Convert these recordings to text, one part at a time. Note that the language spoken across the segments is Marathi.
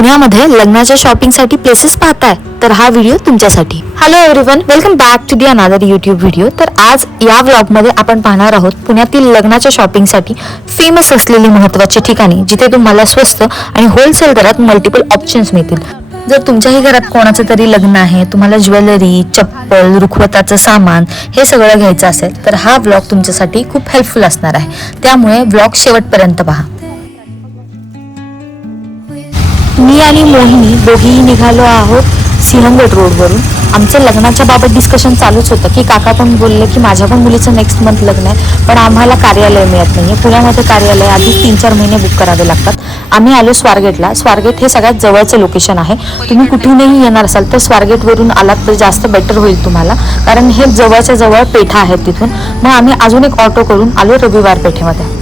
पुण्यामध्ये लग्नाच्या शॉपिंगसाठी प्लेसेस पाहताय तर हा व्हिडिओ तुमच्यासाठी. Hello everyone welcome back to the another YouTube video तर आज या व्लॉगमध्ये आपण पाहणार आहोत पुण्यातील लग्नाच्या शॉपिंगसाठी फेमस असलेली महत्वाची ठिकाणी जिथे तुम्हाला स्वस्त आणि होलसेल दरात मल्टिपल ऑप्शन्स मिळतील. जर तुमच्याही घरात कोणाचं तरी लग्न आहे तुम्हाला ज्वेलरी चप्पल रुखवताचं सामान हे सगळं घ्यायचं असेल तर हा व्लॉग तुमच्यासाठी खूप हेल्पफुल असणार आहे. त्यामुळे व्लॉग शेवटपर्यंत पहा. मी आणि मोहिनी दोघीही निघालो आहोत सिंहगड रोडवरून आमचं लग्नाच्या बाबत डिस्कशन चालूच होतं. की काका पण बोलले की माझ्या पण मुलीचं नेक्स्ट मंथ लग्न आहे. पण आम्हाला कार्यालय मिळत नाही आहे पुण्यामध्ये कार्यालय आधी तीन चार महिने बुक करावे लागतात. आम्ही आलो स्वारगेटला. स्वारगेट हे सगळ्यात जवळचं लोकेशन आहे. तुम्ही कुठूनही येणार असाल तर स्वारगेटवरून आलात तर जास्त बेटर होईल तुम्हाला. कारण हे जवळच्या जवळ पेठा आहेत तिथून. मग आम्ही अजून एक ऑटो करून आलो रविवार पेठेमध्ये.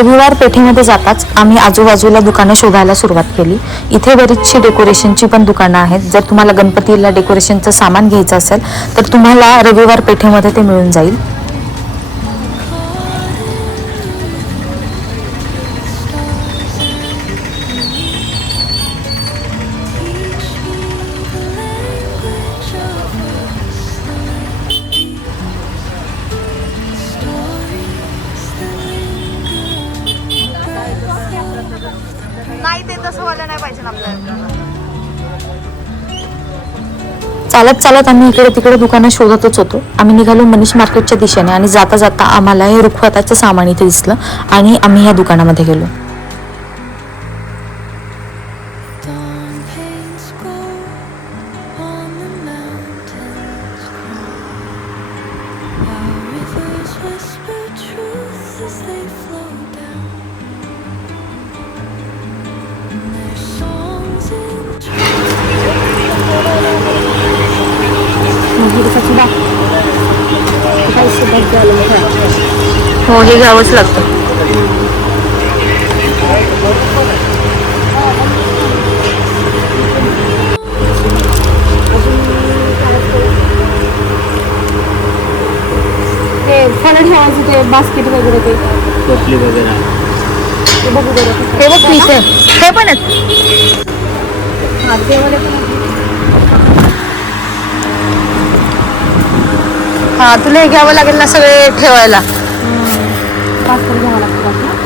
रविवार पेठेमध्ये जाताच आम्ही आजूबाजूला दुकानं शोधायला सुरुवात केली. इथे बरीचशी डेकोरेशनची पण दुकानं आहेत. जर तुम्हाला गणपतीला डेकोरेशनचं सामान घ्यायचं असेल तर तुम्हाला रविवार पेठेमध्ये ते मिळून जाईल. चालत चालत आम्ही इकडे तिकडे दुकानं शोधतच होतो. आम्ही निघालो मनीष मार्केटच्या दिशेने आणि जाता जाता आम्हाला हे रुखवताचं सामान इथे दिसलं आणि आम्ही ह्या दुकानामध्ये गेलो. Dawn paints हो हे घ्यावंच लागतं. ते फळ ठेवायचं ते बास्केट वगैरे ते. टोपली वगैरे. ते बघू बरं हे बघ पीस आहे. हे पण आहेत. हा ते वाले पण. हा तुला हे घ्यावं लागेल ना सगळे ठेवायला. घ्यावं लागतं आपलं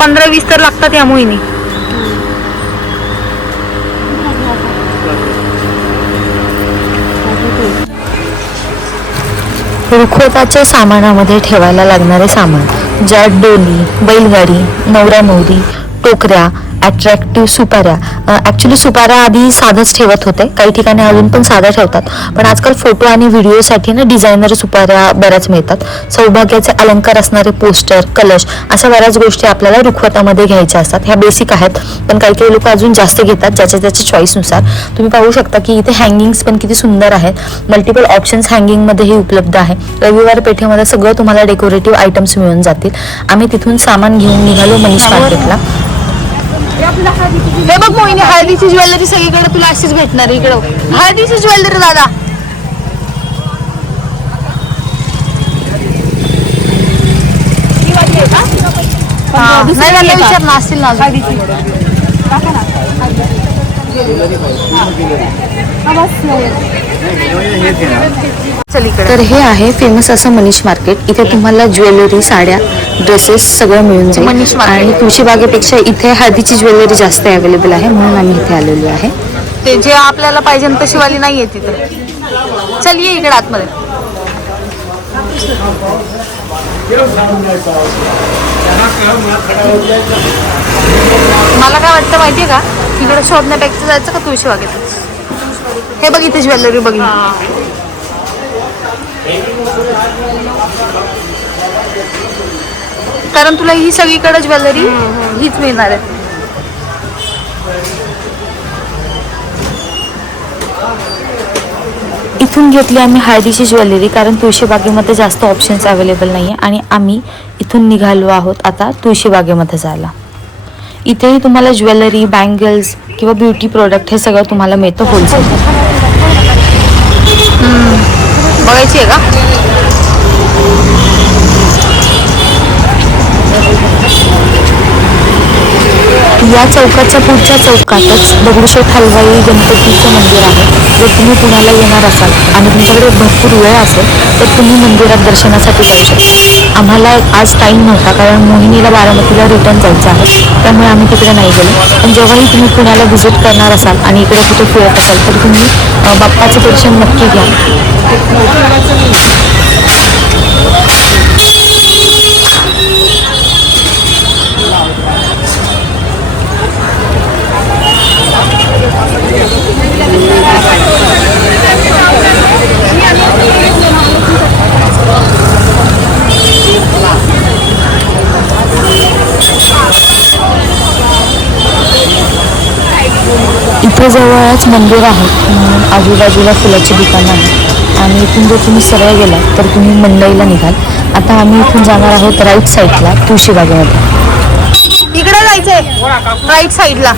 पंधरा वीस तर लागतात या मोहिनी. रुखवताच्या सामानामध्ये ठेवायला लागणारे सामान ज्यात डोली बैलगाडी नवरा नवरी टोकऱ्या अट्रॅक्टिव्ह सुपाऱ्या ॲक्च्युली सुपाऱ्या आधी साधंच ठेवत होते. काही ठिकाणी अजून पण साध्या ठेवतात. पण आजकाल फोटो आणि व्हिडिओसाठी ना डिझायनर सुपाऱ्या बऱ्याच मिळतात. सौभाग्याचे अलंकार असणारे पोस्टर कलश अशा बऱ्याच गोष्टी आपल्याला रुखवतामध्ये घ्यायच्या असतात. ह्या बेसिक आहेत. पण काही काही लोक अजून जास्त घेतात ज्याच्या त्याच्या चॉईसनुसार तुम्ही पाहू शकता की इथे हँगिंग्स पण किती सुंदर आहेत. मल्टिपल ऑप्शन्स हँगिंगमध्येही उपलब्ध आहे. रविवार पेठेमध्ये सगळं तुम्हाला डेकोरेटिव्ह आयटम्स मिळून जातील. आम्ही तिथून सामान घेऊन निघालो मनीष मार्केटला हे बघ मोहिनी हळदीची ज्वेलरी सगळीकडे तुला अशीच भेटणार इकडं. हळदीची ज्वेलरी दादा. नाही विचार ना असतील ना. तर हे आहे फेमस असं मनीष मार्केट इथे तुम्हाला ज्वेलरी साड्या ड्रेसेस सगळं मिळून जाईल. मनीष मार्केट. आणि तुळशीबागेपेक्षा इथे हळदीची ज्वेलरी जास्त अवेलेबल आहे म्हणून आम्ही इथे आलेलो आहे. ते जे आपल्याला पाहिजे ना तशी वाली नाहीये तिथे. चल ये इकडे आतमध्ये. मला काय वाटतं माहितीये का? तिकडे शोधण्यापेक्षा जायचं का तुळशी बागेतच? हे बघ इथे ज्वेलरी बघ कारण तुला ही सगळीकडे ज्वेलरी हीच मिळणार आहे. इथून घेतली आम्ही हळदीची ज्वेलरी कारण तुळशीबागेमध्ये जास्त ऑप्शन्स अवेलेबल नाही आहे आणि आम्ही इथून निघालो आहोत आता तुळशीबागेमध्ये जायला. इथेही तुम्हाला ज्वेलरी बँगल्स किंवा ब्युटी प्रोडक्ट हे सगळं तुम्हाला मिळतं होलसेल बघायची आहे का? या चौकाच्या पुढच्या चौकातच दगडूशेठ हलवाई गणपतीचं मंदिर आहे. जर तुम्ही पुण्याला येणार असाल आणि तुमच्याकडे भरपूर वेळ असेल तर तुम्ही मंदिरात दर्शनासाठी जाऊ शकता. आम्हाला आज टाईम नव्हता कारण मोहिनीला बारामतीला रिटर्न जायचं आहे. त्यामुळे आम्ही तिकडे नाही गेलो. पण जेव्हाही तुम्ही पुण्याला व्हिजिट करणार असाल आणि इकडे कुठे फिरत असाल तर तुम्ही बाप्पाचं दर्शन नक्की घ्या. इथे जवळच मंदिर आहे. म्हणून आजूबाजूला फुलाची दुकानं आहेत आणि इथून जर तुम्ही सरळ गेला तर तुम्ही मंडईला निघाल. आता आम्ही इथून जाणार आहोत राईट साईडला तुळशीबागेमध्ये. इकडे जायचंय. राईट साईडला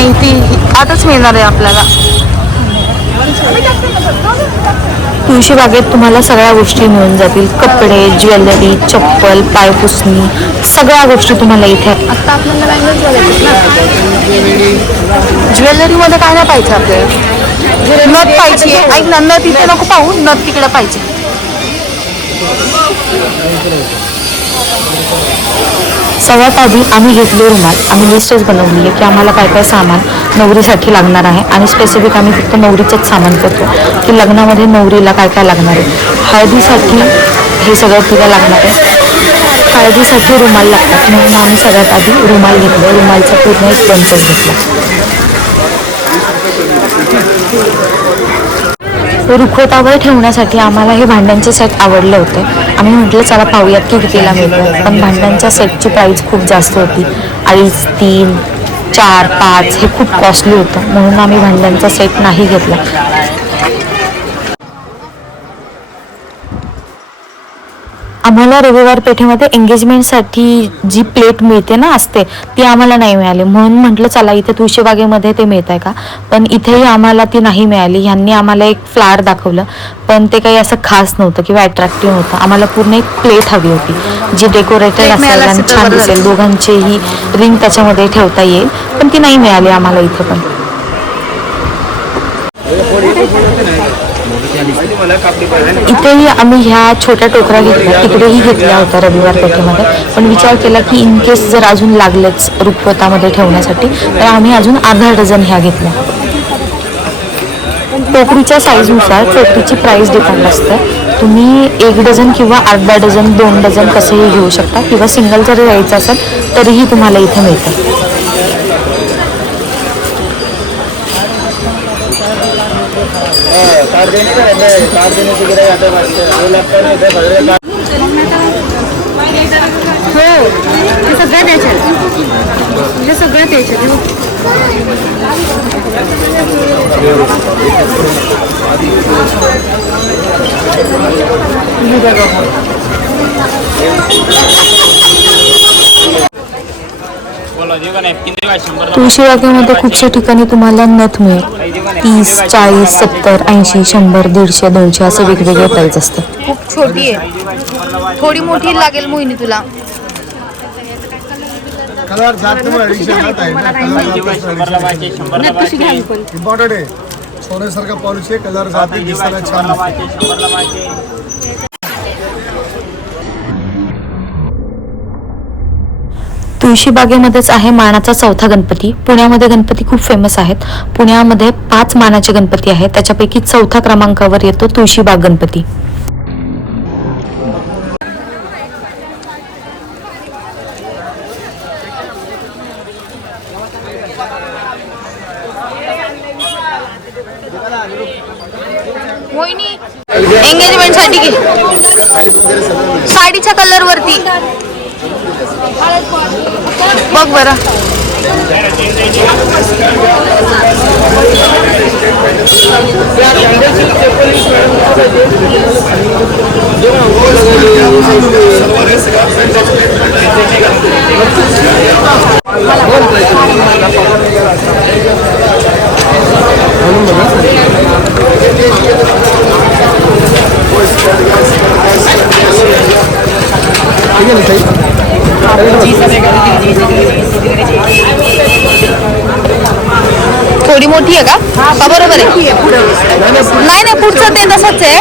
नाही ती आताच मिळणार आहे आपल्याला. तुळशीबागेत तुम्हाला सगळ्या गोष्टी मिळून जातील. कपडे ज्वेलरी चप्पल पायपुसणी सगळ्या गोष्टी तुम्हाला इथे आता आपल्याला बँगल्स काय नाही पाहिजे आपल्याला. नथ पाहिजे. ऐक ना नथ इथे नको पाहू नथ तिकडे पाहिजे. सगळ्यात आधी आम्ही घेतले रुमाल. आम्ही लिस्टच बनवली आहे की आम्हाला काय काय सामान नवरीसाठी लागणार आहे आणि स्पेसिफिक आम्ही फक्त नवरीचंच सामान करतो की लग्नामध्ये नवरीला काय काय लागणार आहे. हळदीसाठी हे सगळं तिला लागणार आहे. हळदीसाठी रुमाल लागतात. म्हणून आम्ही सगळ्यात आधी रुमाल घेतलं. रुमालचा पूर्ण एक बंचच घेतला. रुखवतावर ठेवण्यासाठी आम्हाला हे भांड्यांचे सेट आवडले होते. आम्ही म्हटलं चला पाहूयात की कितीला मिळतं. पण भांड्यांच्या सेटची प्राईस खूप जास्त होती. अडीच तीन चार पाच हे खूप कॉस्टली होतं. म्हणून आम्ही भांड्यांचा सेट नाही घेतला. आम्हाला रविवार पेठेमध्ये एंगेजमेंटसाठी जी प्लेट मिळते ना असते ती आम्हाला नाही मिळाली. म्हणून म्हटलं चला इथे तुळशीबागेमध्ये ते मिळत आहे का? पण इथेही आम्हाला ती नाही मिळाली. ह्यांनी आम्हाला एक फ्लावर दाखवलं. पण ते काही असं खास नव्हतं किंवा अट्रॅक्टिव्ह नव्हतं. आम्हाला पूर्ण एक प्लेट हवी होती जी डेकोरेटेड असेल आणि छान दिसेल. दोघांचेही रिंग त्याच्यामध्ये ठेवता येईल. पण ती नाही मिळाली आम्हाला इथं पण. इथेही आम्ही ह्या छोट्या टोकऱ्या घेतल्या तिकडेही घेतल्या होत्या रविवार पेठेमध्ये पण विचार केला की इन केस जर अजून लागलेच रुखवतामध्ये ठेवण्यासाठी तर आम्ही अजून अर्धा डझन ह्या घेतल्या. टोकरीच्या साईजनुसार टोकरीची प्राईस डिपेंड असते. तुम्ही एक डझन किंवा अर्धा डझन दोन डझन कसेही घेऊ शकता. किंवा सिंगल जर घ्यायचं असेल तरीही तुम्हाला इथे मिळतं. कार्ड देने से रहता है कार्ड देने से गिरा जाता है बस। वो लगता है भर रहे हो ते सगळ्यात द्यायचे म्हणजे सगळ्यात द्यायचे तुळशीबागेमध्ये खूपशा ठिकाणी तुम्हाला नथ मिळेल. तीस चाळीस सत्तर ऐंशी शंभर दीडशे दोनशे असे वेगवेगळे प्राईज असते खूप छोटी आहे. थोडी मोठी लागेल मोहिनी तुला. कलर जात इम्पॉर्टंट आहे. सोन्यासारखा पॉलिश आहे कलर जाते दिसायला छान तुळशीबागेमध्येच आहे मानाचा चौथा गणपती. पुण्यामध्ये गणपती खूप फेमस आहेत. पुण्यामध्ये पाच मानाचे गणपती आहेत. त्याच्यापैकी चौथ्या क्रमांकावर येतो तुळशीबाग गणपती. ठीक है ना सही थोडी मोठी आहे का का बरोबर आहे नाही नाही पुढचं ते तसंच आहे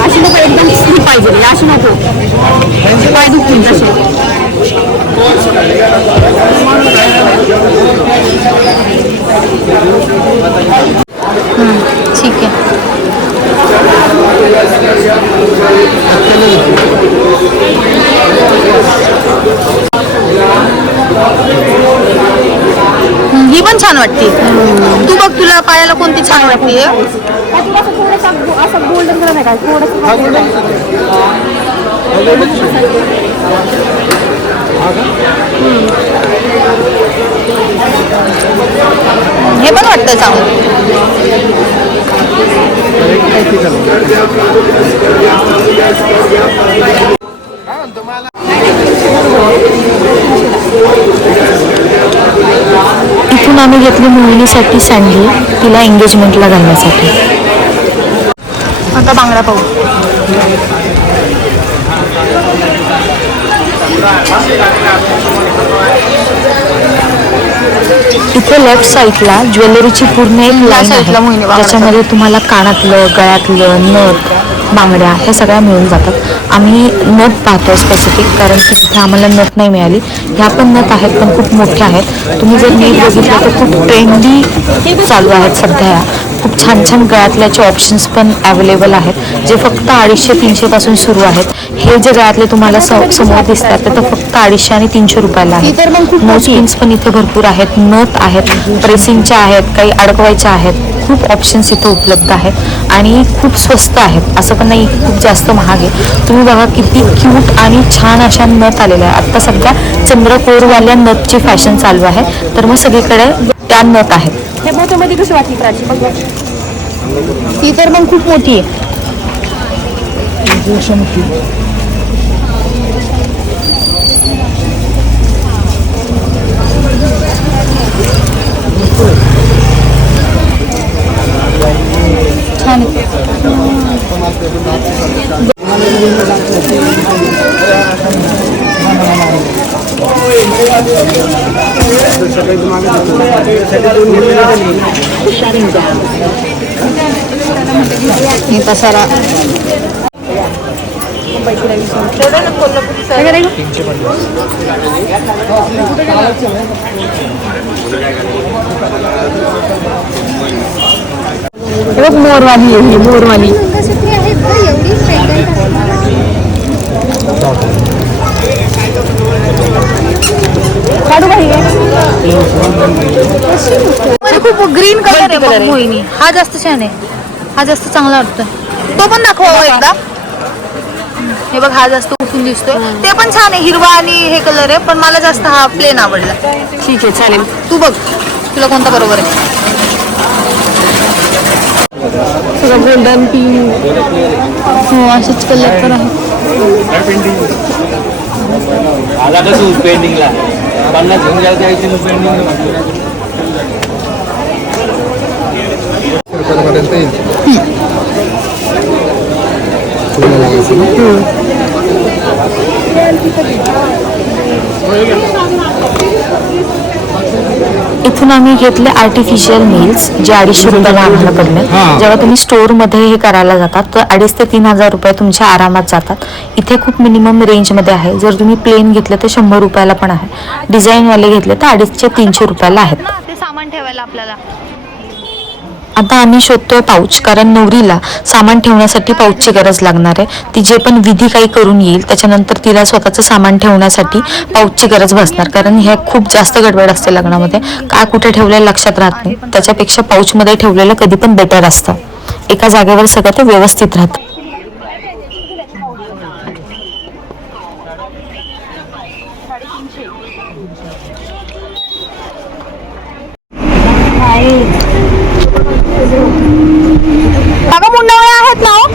अशी नको एकदम स्लीप पाहिजे म्हणजे अशी नको पाय दुखतील तसे ठीक आहे. ही पण छान वाटते. तू बघ तुला पायाला कोणती छान वाटते असं गोल्डन कलर नाही का? थोडंसं हे पण वाटतं चांगलं. इथून आम्ही घेतली मोहिनीसाठी सँडल तिला एंगेजमेंटला घालण्यासाठी. आता बांगडा पाहू. इथे लेफ्ट साईडला ज्वेलरीची पूर्ण एक लाईन आहे. ज्याच्यामध्ये तुम्हाला कानातलं गळ्यातलं नथ बांगड्या ह्या सगळ्या मिळून जातात आम्ही नथ पाहतो स्पेसिफिक कारण की तिथे आम्हाला नथ नाही मिळाली ह्या पण नथ आहेत पण खूप मोठ्या आहेत तुम्ही जर नीट बघितलं तर खूप ट्रेंडी चालू आहेत सध्या. खूप छान छान गळ्यातल्याचे ऑप्शन्स पण अवेलेबल आहेत. जे फक्त अडीचशे तीनशे पासून सुरू आहेत. हे जे गळ्यातले तुम्हाला समोर दिसतात ते फक्त अडीचशे आणि तीनशे रुपयाला आहेत. नोज पिन्स पण इथे भरपूर आहेत नथ आहेत प्रेसिंगच्या आहेत काही अडकवायच्या आहेत. खूप ऑप्शन्स इथे उपलब्ध आहेत आणि खूप स्वस्त आहेत. असं पण नाही खूप जास्त महाग आहे. तुम्ही बघा किती क्यूट आणि छान अशा नथ आलेल्या आहेत. आत्ता सध्या चंद्रकोरवाल्या नथची फॅशन चालू आहे. तर मग सगळीकडे त्या नथ आहेत. हे मोठ्यामध्ये कशी वाटली प्राची? बघ बघ. ती तर मग खूप मोठी आहे. पसारा मोरवाली आहे ही मोरवाली काढू का हे? म्हणजे खूप ग्रीन कलर आहे मोहिनी. हा जास्त छान आहे. हा जास्त चांगला वाटतोय. तो पण दाखवा एकदा. हे बघ हा जास्त उठून दिसतोय. ते पण छान आहे हिरवा आणि हे कलर आहे पण मला जास्त हा प्लेन आवडला. ठीक आहे चालेल. तू बघ तुला कोणता बरोबर आहे. सगळं गोल्डन पिंक हो असेच कलर तर आहे. आला कसं पेंडिंगला पन्नास घेऊन जायचं आहे पेंडिंग पर्यंत येईल इथून आम्ही घेतले आर्टिफिशियल नेल्स जे अडीचशे रुपयाला आम्हाला पडले. जेव्हा तुम्ही स्टोअरमध्ये हे करायला जातात तर अडीच ते तीन हजार रुपये तुमच्या आरामात जातात. इथे खूप मिनिमम रेंजमध्ये आहे. जर तुम्ही प्लेन घेतले तर शंभर रुपयाला पण आहे. डिझाईनवाले घेतले तर अडीचशे तीनशे रुपयाला आहेत. ते सामान ठेवायला आपल्याला. आता आम्ही शोधतोय पाऊच कारण नवरीला सामान ठेवण्यासाठी पाऊचची गरज लागणार आहे. ती जे पण विधी काही करून येईल त्याच्यानंतर तिला स्वतःचं सामान ठेवण्यासाठी पाऊचची गरज भासणार. कारण ह्या खूप जास्त गडबड असते लग्नामध्ये. काय कुठे ठेवलेलं लक्षात राहत नाही. त्याच्यापेक्षा पाऊचमध्ये ठेवलेलं कधी पण बेटर असतं. एका जागेवर सगळं ते व्यवस्थित राहतं. अगं मुंडावळ्या आहेत ना हो?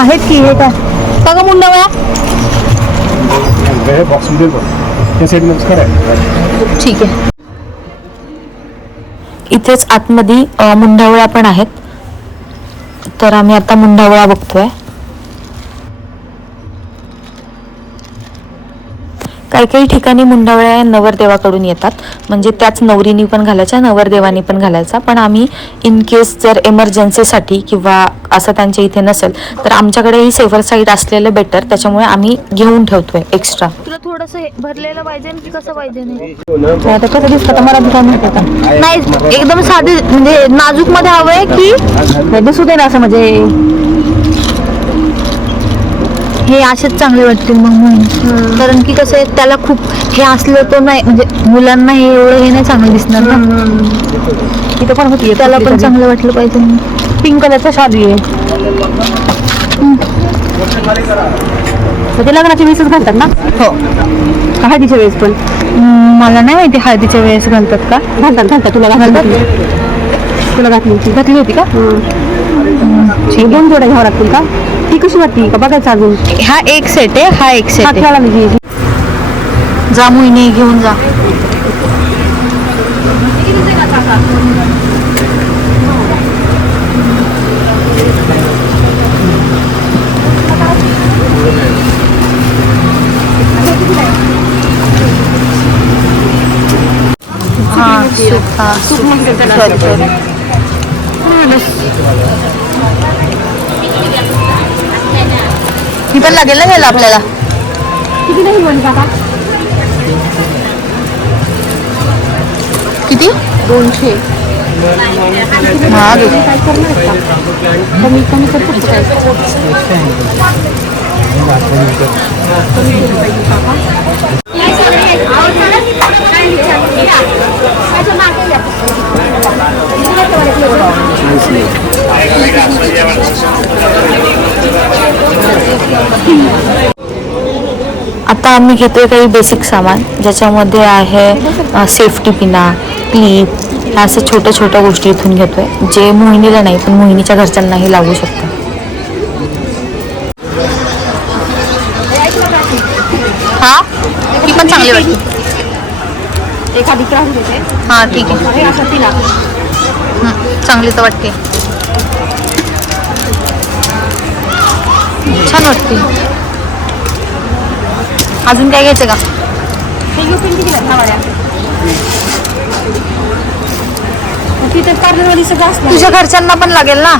आहेत की हे काय? बघा मुंडावळ्या हे नमस्कार आहे. ठीक आहे. इथेच आतमध्ये अ, मुंडावळ्या पण आहेत. तर आम्ही आता मुंडावळा बघतोय. काही काही ठिकाणी मुंडावळ्या नवरदेवाकडून येतात. म्हणजे त्याच नवरीनी पण घालायच्या नवरदेवानी पण घालायचा. पण आम्ही इन केस जर एमर्जन्सीसाठी किंवा असं त्यांच्या इथे नसेल तर आमच्याकडे ही सेफर साईड असलेलं बेटर त्याच्यामुळे आम्ही घेऊन ठेवतोय एक्स्ट्रा तुला थोडस भरलेलं पाहिजे की कसं पाहिजे नाही? एकदम साधे म्हणजे नाजूकमध्ये हवंय की हे ना असं म्हणजे हे असेच चांगले वाटतील मग म्हणून. कारण की कसं आहे त्याला खूप हे असलं तो नाही म्हणजे मुलांना हे एवढं हे नाही चांगलं दिसणार ना. तिथं पण होती. त्याला पण चांगलं वाटलं पाहिजे. पिंक कलरचा शालू आहे. तर ते लग्नाची वेळेसच घालतात ना? हो. का हळदीच्या वेळेस पण. मला नाही माहिती हळदीच्या वेळेस घालतात का. घालतात घालतात. तुला घालतात? तुला घातली होती. घातली होती का? दोन जोड्या घ्यावं लागतील का? ती कशी वाटली? का बघायचं अजून? हा एक सेट आहे हा एक सेट हा आहे म्हणजे. जा मोहिनी घेऊन जा. हा सूप हा सॉरी सॉरी ही पण लागेल ना घ्यायला आपल्याला. किती नाही म्हणून काका किती? दोनशे. महाग आहे. काय करणार का कमी कमी करू शकतो काय? आता आम्ही घेतोय काही बेसिक सामान ज्याच्यामध्ये आहे सेफ्टी पिना क्लिप ह्या असं छोट्या छोट्या गोष्टी इथून घेतोय. जे मोहिनीला नाही पण मोहिनीच्या घरच्यांनाही लागू शकतं. हा? ती पण चांगली वाटते. एखादी क्रास देते हा ठीक आहे. हे तिला हं, चांगली तर वाटते. छान वाटते. अजून काय घ्यायचं का? तुझ्या घरच्यांना पण लागेल ना?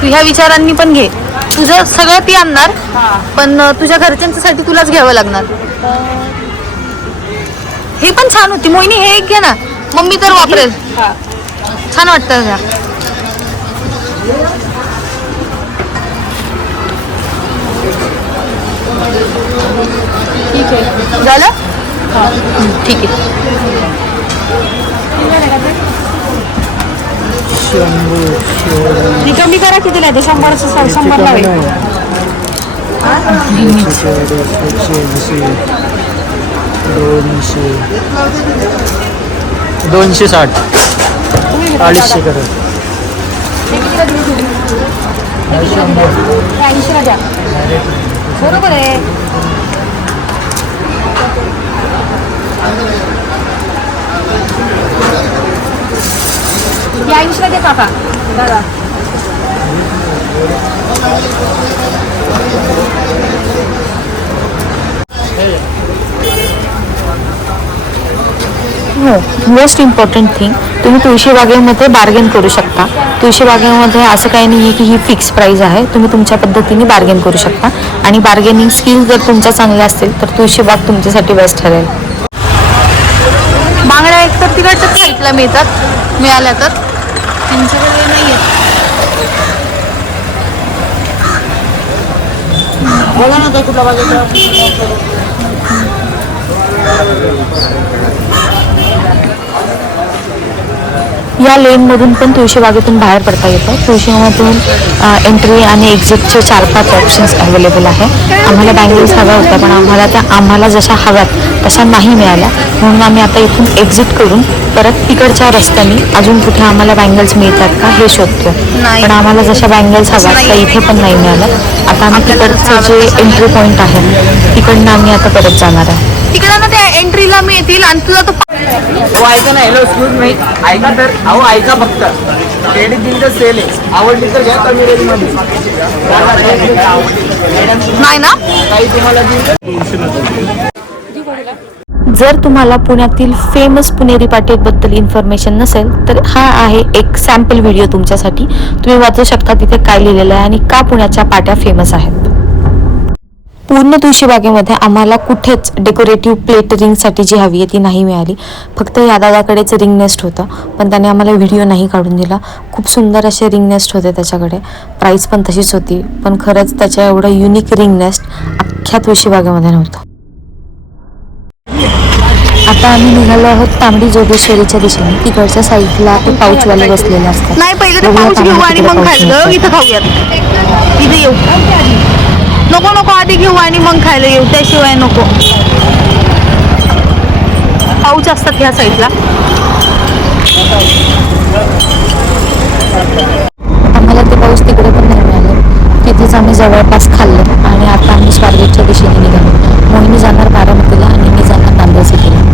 तू ह्या विचारांनी पण घे. तुझं सगळं ती आणणार पण तुझ्या घरच्यांसाठी तुलाच घ्यावं लागणार. हे पण छान होती. मोहिनी हे एक घे ना. मम्मी तर वापरेल. छान वाटतं ह्या ठीक आहे. झालं? हं, ठीक आहे. ती कमी करा कितीला ते शंभर शंभर लावे दोनशे दोनशे साठ. अडीचशे करा. ऐंशीला द्या बरोबर आहे. ऐंशीला द्या काका. दादा हो मोस्ट इम्पॉर्टंट थिंग तुम्ही तुळशी बागेमध्ये बार्गेन करू शकता. तुळशी बागेमध्ये असं काही नाही आहे की ही फिक्स प्राईस आहे तुम्ही तुमच्या पद्धतीने बार्गेन करू शकता. आणि बार्गेनिंग स्किल जर तुमच्या चांगल्या असतील तर तुळशी बाग तुमच्यासाठी बेस्ट ठरेल. बांगड्या तिकडच्या साईडला मिळतात मिळाल्या तर. त्यांच्याकडे नाही आहेत बोला ना कुठला बघायचं या लेनमधून पण तुळशीबागेतून बाहेर पडता येतं. तुळशीमधून एंट्री आणि एक्झिटचे चार पाच ऑप्शन्स अवेलेबल आहे. आम्हाला बँगल्स हव्या होत्या पण आम्हाला त्या आम्हाला जशा हव्यात तशा नाही मिळाल्या. म्हणून आम्ही आता इथून एक्झिट करून परत तिकडच्या रस्त्याने अजून कुठे आम्हाला बँगल्स मिळतात का हे शोधतो. पण आम्हाला जशा बँगल्स हव्यात त्या इथे पण नाही मिळाल्या. आता आम्ही तिकडचं जे एंट्री पॉईंट आहे तिकडनं आम्ही आता परत जाणार आहे. तिकडं ना त्या एंट्रीला मिळतील आणि तुला तो हो ऐका ना हॅलो एक्सक्यूज मी ऐका तर अहो ऐका फक्त. दिल तर सेल आहे. आवडली तर घ्या कमी रेंजमध्ये नाही ना? काही तुम्हाला दिल जर तुम्हाला पुण्यातील फेमस पुणेरी पाटेबद्दल इन्फॉर्मेशन नसेल तर हा आहे एक सॅम्पल व्हिडिओ तुमच्यासाठी. तुम्ही वाचू शकता तिथे काय लिहिलेलं आहे आणि का पुण्याच्या पाट्या फेमस आहेत. पूर्ण तुळशीबागेमध्ये आम्हाला कुठेच डेकोरेटिव्ह प्लेट रिंगसाठी जी हवी आहे ती नाही मिळाली. फक्त या दादाकडेच रिंग नेस्ट होतं. पण त्याने आम्हाला व्हिडिओ नाही काढून दिला. खूप सुंदर असे रिंग नेस्ट होते त्याच्याकडे. प्राईस पण तशीच होती. पण खरंच त्याच्या एवढं युनिक रिंग नेस्ट अख्ख्या तुळशीबागेमध्ये नव्हतं. आता आम्ही निघालो आहोत तांबडी जोगेश्वरीच्या दिशेने. तिकडच्या साईडला ते पाऊचवाले बसलेले असतात नाही पहिले ते पाऊच घेऊ आणि मग मिळतो. इथं खाऊयात. इथे येऊ. नको नको आधी घेऊ आणि मग खायला येऊ. त्याशिवाय नको. पाऊच असतात ह्या साईडला. आम्हाला ते पाऊस तिकडे पण नाही मिळाले. तिथेच आम्ही जवळपास खाल्लं आणि आता आम्ही स्वारगेटच्या दिशेने निघालो. मोहिनी जाणार बारामतीला आणि मी जाणार नांदेड सिटीला.